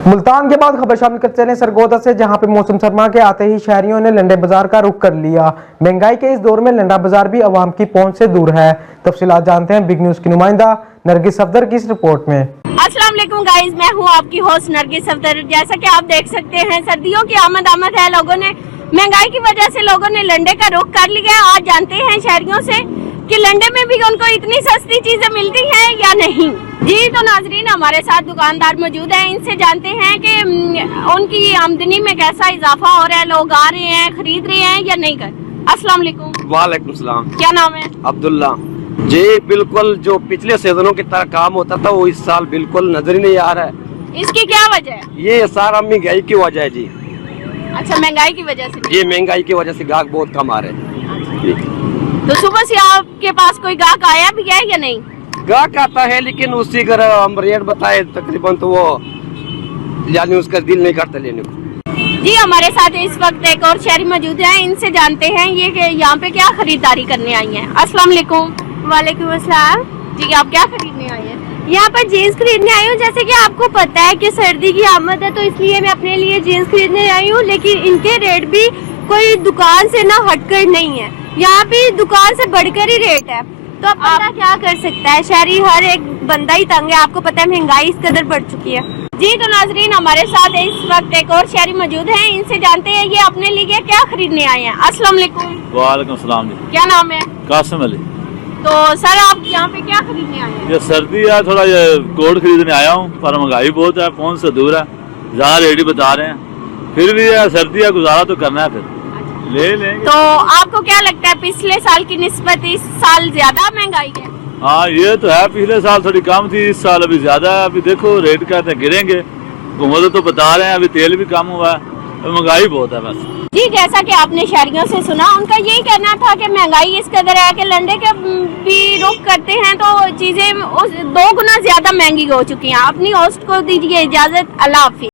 मुल्तान के बाद खबर शामिल करते हैं सरगोदा से, जहां पे मौसम सरमा के आते ही शहरियों ने लंडे बाजार का रुख कर लिया। महंगाई के इस दौर में लंडा बाजार भी अवाम की पहुंच से दूर है। तफसीलात जानते हैं बिग न्यूज की नुमाइंदा नरगिस सफदर की इस रिपोर्ट में। अस्सलाम वालेकुम गाइस, मैं हूं आपकी होस्ट नरगिस सफदर। जैसा कि आप देख सकते हैं, सर्दियों की आमद है। लोगों ने महंगाई की वजह से लोगों ने लंडे का रुख कर लिया है। आज जानते हैं शहरियों से कि लंडे में भी उनको इतनी सस्ती चीजें मिलती हैं या नहीं। जी तो नाजरीन, हमारे साथ दुकानदार मौजूद हैं, इनसे जानते हैं कि उनकी आमदनी में कैसा इजाफा हो रहा है, लोग आ रहे हैं, खरीद रहे हैं या नहीं कर। अस्सलाम वालेकुम। वालेकुम सलाम। क्या नाम है? अब्दुल्ला जी। बिल्कुल जो पिछले सीजनों की तरह काम होता था वो इस साल बिल्कुल नजर ही नहीं आ रहा है। इसकी क्या वजह है? ये सारा महंगाई की वजह है जी। अच्छा, महंगाई की वजह से? ये महंगाई की वजह से गाहक बहुत कम आ रहे हैं। तो सुबह से आपके पास कोई गाहक आया भी है या नहीं? गाहक आता है, लेकिन उसकी अगर हम रेट बताए तकरीबन तो वो यानी उसका दिल नहीं करता लेने को। जी हमारे साथ इस वक्त एक और शहरी मौजूद हैं, इनसे जानते हैं ये कि यहाँ पे क्या खरीदारी करने आई हैं। अस्सलाम वालेकुम। वालेकुम अस्सलाम। जी आप क्या खरीदने आई हैं? यहाँ पर जीन्स खरीदने आई हूँ। जैसे कि आपको पता है कि सर्दी की आमद है, तो इसलिए मैं अपने लिए जीन्स खरीदने आई हूँ। लेकिन इनके रेट भी कोई दुकान से ना हटकर नहीं है, यहाँ भी दुकान से बढ़कर ही रेट है। तो अब बंदा क्या कर सकता है, शहरी हर एक बंदा ही तंग है। आपको पता है महंगाई इस कदर बढ़ चुकी है। जी तो नाजरीन, हमारे साथ इस वक्त एक और शहरी मौजूद हैं, इनसे जानते हैं ये अपने लिए क्या खरीदने आए हैं। अस्सलाम वालेकुम। वालेकुम सलाम जी। क्या नाम है? कासिम अली। तो सर आप यहाँ पे क्या खरीदने आए हैं? ये सर्दी है, थोड़ा ये कोट खरीदने आया हूँ, पर महंगाई बहुत है, फोन से दूर है, ज्यादा रेट ही बता रहे हैं। फिर भी ये सर्दी है, गुजारा तो करना है, फिर ले लेंगे। तो आपको क्या लगता है पिछले साल की निस्बत इस साल ज्यादा महंगाई है? हाँ ये तो है, पिछले साल थोड़ी कम थी, इस साल अभी ज्यादा है। अभी देखो रेट कहते हैं गिरेंगे, हुकूमत तो बता रहे हैं अभी तेल भी कम हुआ है, महंगाई बहुत है बस। जी जैसा कि आपने शहरियों से सुना, उनका यही कहना था कि महंगाई इस कदर है कि लंडे के भी रुख करते हैं तो चीजें 2 गुना ज्यादा महंगी हो चुकी हैं। अपनी होस्ट को दीजिए इजाजत। अल्लाह हाफिज।